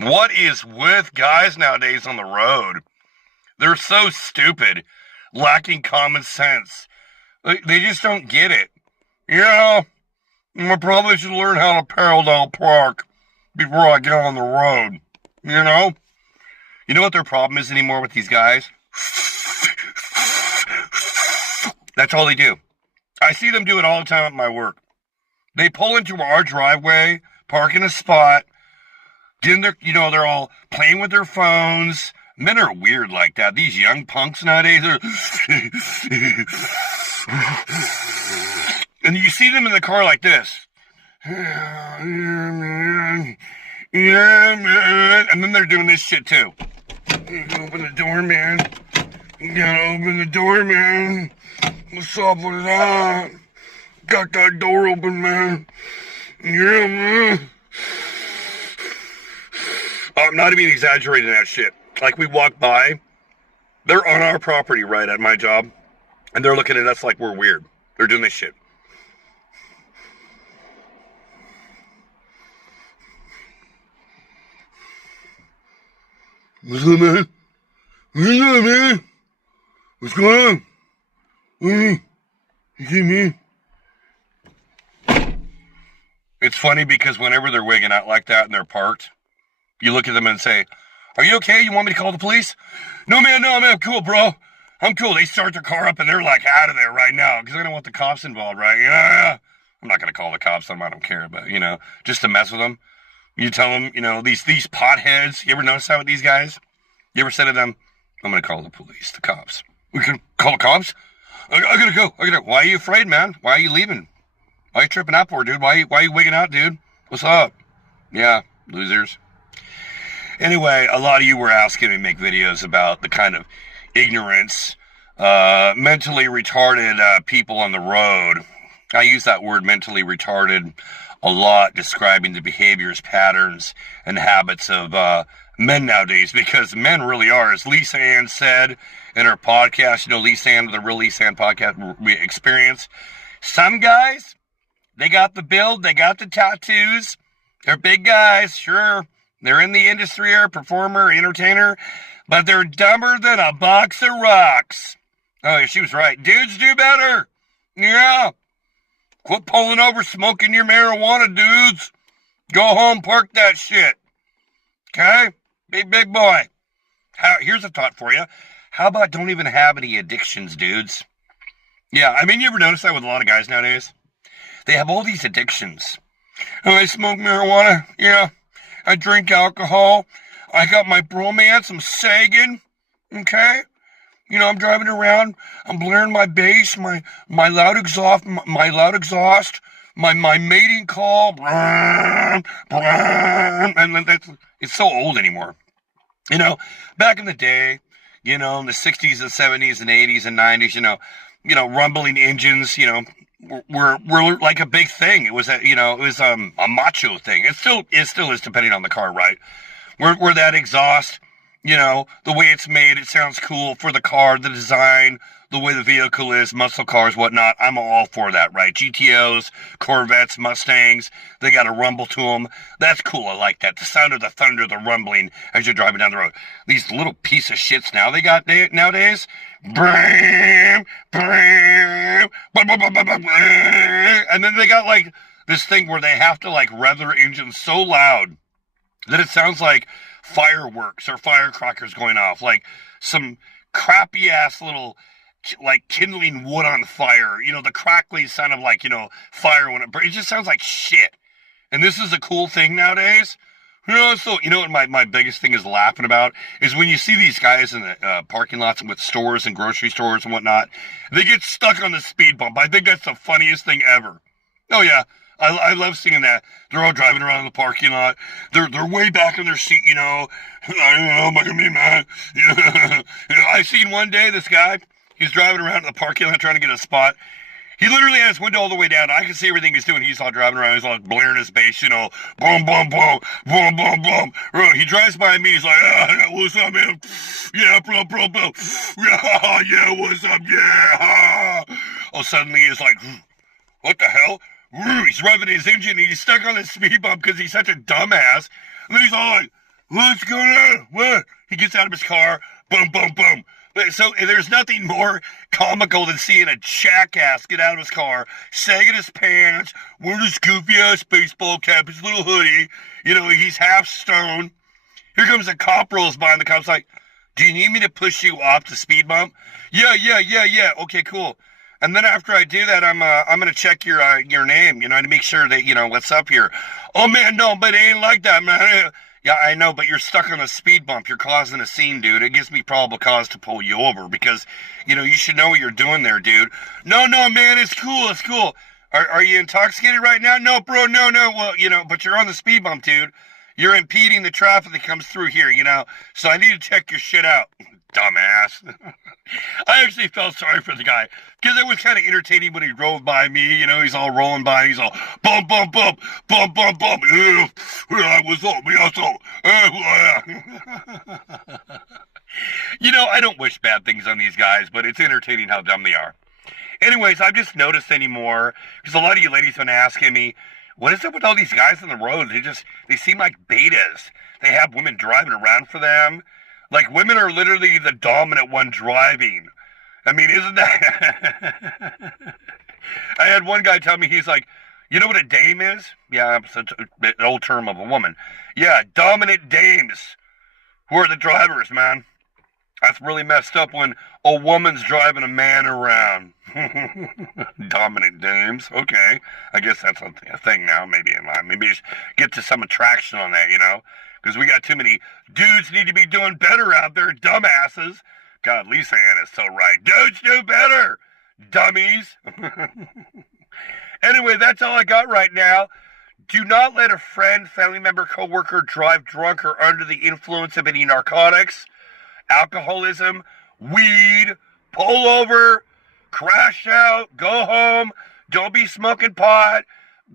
What is with guys nowadays on the road? They're so stupid, lacking common sense. They just don't get it. Yeah, I probably should learn how to parallel park before I get on the road. You know? You know what their problem is anymore with these guys? That's all they do. I see them do it all the time at my work. They pull into our driveway, park in a spot, then they're all playing with their phones. Men are weird like that. These young punks nowadays are... And you see them in the car like this. Yeah, man. Yeah, man. And then they're doing this shit too. You gotta open the door, man. You gotta open the door, man. What's up with that? Got that door open, man. Yeah, man. I'm not even exaggerating that shit. Like, we walk by, they're on our property right at my job, and they're looking at us like we're weird. They're doing this shit. What's up, man? What's up, man? What's going on? You see me? It's funny because whenever they're wigging out like that and they're parked, you look at them and say, "Are you okay? You want me to call the police?" No, man, I'm cool, bro. I'm cool. They start their car up and they're like out of there right now because I don't want the cops involved, right? Yeah. I'm not going to call the cops on them. I don't care, but, just to mess with them. You tell them, these potheads. You ever notice that with these guys? You ever say to them, "I'm going to call the police, the cops." "We can call the cops? I gotta go. Why are you afraid, man? Why are you leaving? Why are you tripping out for, dude? Why are you wigging out, dude? What's up?" Yeah, losers. Anyway, a lot of you were asking me to make videos about the kind of ignorance, mentally retarded people on the road. I use that word mentally retarded a lot, describing the behaviors, patterns, and habits of men nowadays, because men really are, as Lisa Ann said in her podcast, Lisa Ann, the Real Lisa Ann podcast experience. Some guys, they got the build, they got the tattoos, they're big guys, sure. They're in the industry or performer, entertainer, but they're dumber than a box of rocks. Oh, yeah, she was right. Dudes do better. Yeah. Quit pulling over, smoking your marijuana, dudes. Go home, park that shit. Okay? Be big boy. Here's a thought for you. How about don't even have any addictions, dudes? Yeah, you ever notice that with a lot of guys nowadays? They have all these addictions. Oh, I smoke marijuana. Yeah. I drink alcohol. I got my bromance. I'm sagging. Okay? I'm driving around. I'm blaring my bass, my loud exhaust, my mating call. And it's so old anymore. Back in the day, in the 60s and 70s and 80s and 90s, rumbling engines, were like a big thing. It was a macho thing. It still is, depending on the car, right? Where that exhaust, the way it's made, it sounds cool for the car, the design, the way the vehicle is, muscle cars, whatnot. I'm all for that, right? GTOs, Corvettes, Mustangs, they got a rumble to them. That's cool. I like that. The sound of the thunder, the rumbling as you're driving down the road. These little piece of shits now they got nowadays. And then they got like this thing where they have to like rev their engine so loud that it sounds like fireworks or firecrackers going off, like some crappy ass little like kindling wood on fire, the crackling sound of like, fire when it just sounds like shit. And this is a cool thing nowadays. So, what my biggest thing is laughing about is when you see these guys in the parking lots with stores and grocery stores and whatnot, they get stuck on the speed bump. I think that's the funniest thing ever. Oh, yeah. I love seeing that. They're all driving around the parking lot. They're way back in their seat, I don't know, look at me, man. I seen one day this guy, he's driving around in the parking lot trying to get a spot. He literally had his window all the way down. I can see everything he's doing. He's all driving around. He's all blaring his bass, boom, boom, boom, boom, boom, boom. He drives by me. He's like, what's up, man? Yeah, bro. Yeah, what's up? Yeah. Oh, suddenly he's like, what the hell? He's revving his engine. And he's stuck on the speed bump because he's such a dumbass. And then he's all like, What's going on? What? He gets out of his car. Boom, boom, boom. So there's nothing more comical than seeing a jackass get out of his car, sagging his pants, wearing his goofy-ass baseball cap, his little hoodie. You know, he's half stoned. Here comes a cop rolls by, and the cop's like, do you need me to push you off the speed bump? Yeah. Okay, cool. And then after I do that, I'm gonna check your name, to make sure that, what's up here. Oh, man, no, but it ain't like that, man. Yeah, I know, but you're stuck on a speed bump. You're causing a scene, dude. It gives me probable cause to pull you over because, you should know what you're doing there, dude. No, man, it's cool. Are you intoxicated right now? No, bro, no. Well, but you're on the speed bump, dude. You're impeding the traffic that comes through here, So I need to check your shit out. Dumbass. I actually felt sorry for the guy because it was kind of entertaining when he drove by me. He's all rolling by. He's all bump, bump, bump, bump, bump, bump. What's up? I don't wish bad things on these guys, but it's entertaining how dumb they are. Anyways, I've just noticed anymore because a lot of you ladies have been asking me, what is it with all these guys on the road? They seem like betas. They have women driving around for them. Like, women are literally the dominant one driving. I mean, isn't that... I had one guy tell me, he's like, you know what a dame is? Yeah, it's an old term of a woman. Yeah, dominant dames. Who are the drivers, man? That's really messed up when a woman's driving a man around. Dominant dames. Okay. I guess that's a thing now, maybe in line. Maybe get to some attraction on that, Because we got too many dudes need to be doing better out there, dumbasses. God, Lisa Ann is so right. Dudes do better, dummies. Anyway, that's all I got right now. Do not let a friend, family member, coworker drive drunk or under the influence of any narcotics, alcoholism, weed, pull over, crash out, go home. Don't be smoking pot,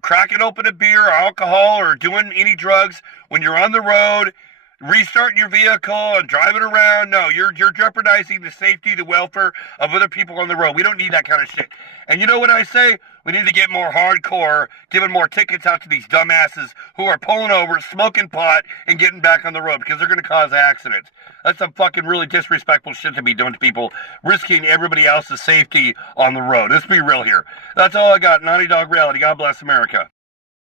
cracking open a beer or alcohol or doing any drugs when you're on the road, restarting your vehicle and driving around. No, you're jeopardizing the safety, the welfare of other people on the road. We don't need that kind of shit. And you know what I say? We need to get more hardcore, giving more tickets out to these dumbasses who are pulling over, smoking pot, and getting back on the road because they're going to cause accidents. That's some fucking really disrespectful shit to be doing to people, risking everybody else's safety on the road. Let's be real here. That's all I got. Naughty Dog Reality. God bless America.